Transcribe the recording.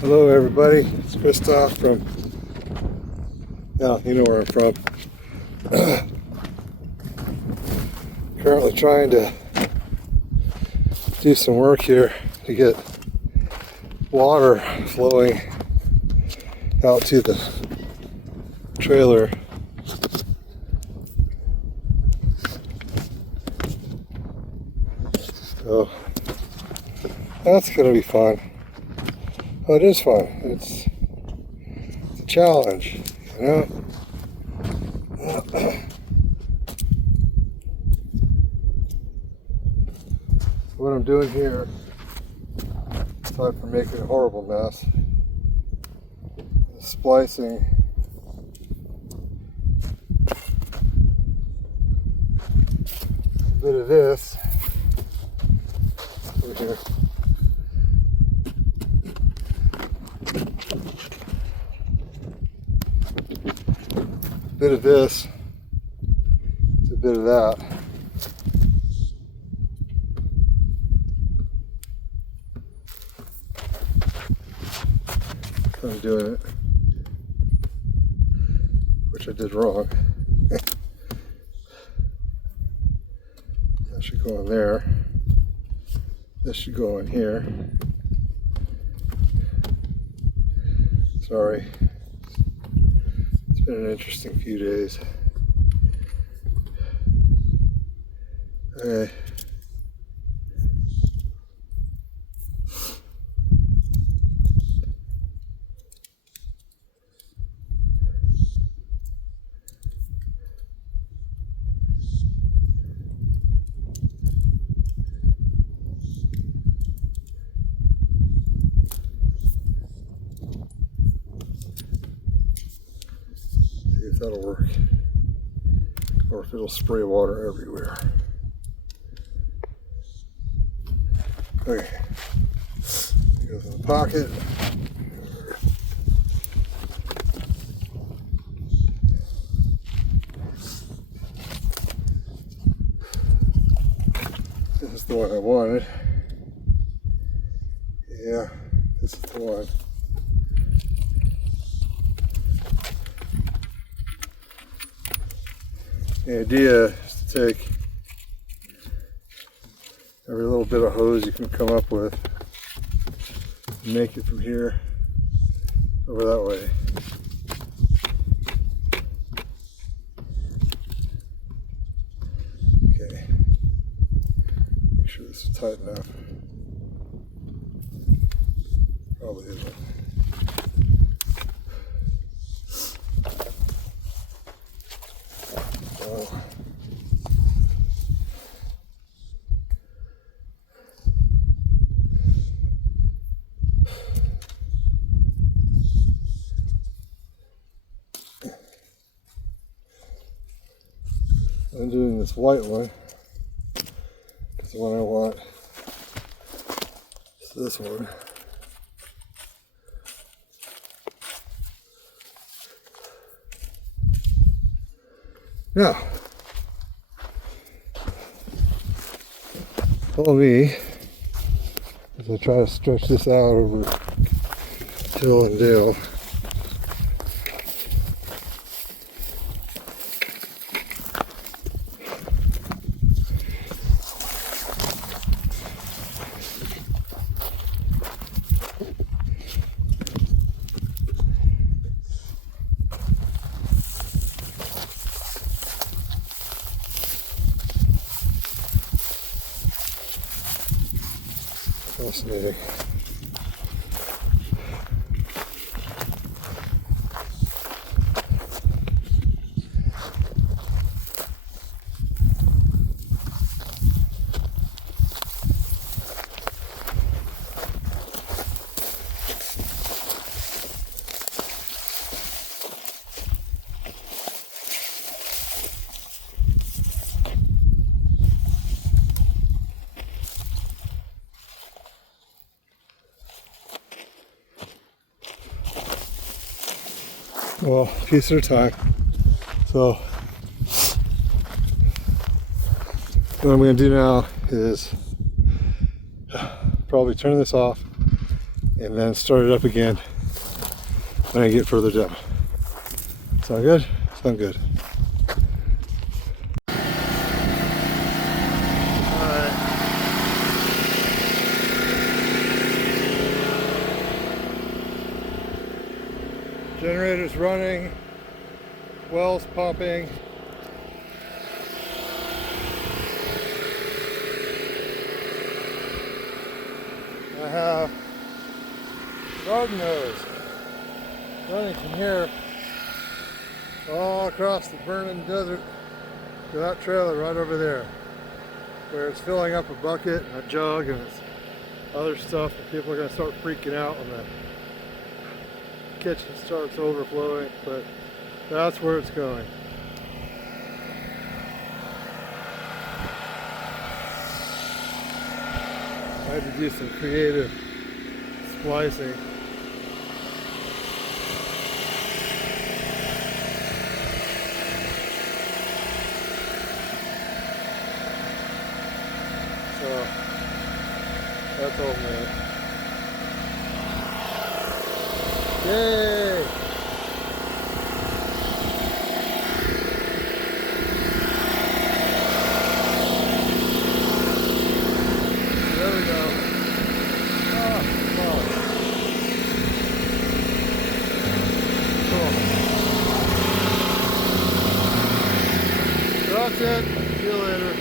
Hello everybody, it's Christoph from, you know where I'm from. Currently trying to do some work here to get water flowing out to the trailer. So that's going to be fun. Well, it is fun. It's a challenge, you know? What I'm doing here, aside from making a horrible mess, is splicing a bit of this over here. A bit of this to a bit of that. I'm doing it, which I did wrong. That should go in there. This should go in here. Sorry. It's been an interesting few days. Okay. See if that'll work, or if it'll spray water everywhere. Okay, it goes in the pocket. This is the one I wanted. Yeah, this is the one. The idea is to take every little bit of hose you can come up with and make it from here over that way. Okay, make sure this is tight enough. Probably isn't. I'm doing this white one because the one I want is this one. Now, follow me as I try to stretch this out over Hill and Dale. Fascinating. Well, a piece at a time. So what I'm going to do now is probably turn this off and then start it up again when I get further down. Sound good? Sound good. Alright. Generator's running, wells pumping. I have garden hose running from here all across the burning desert to that trailer right over there, where it's filling up a bucket and a jug and it's other stuff, and people are going to start freaking out when the kitchen starts overflowing, but that's where it's going. I had to do some creative splicing. So that's all, man. Yay! There we go. Oh, wow. Cool. So that's it. See you later.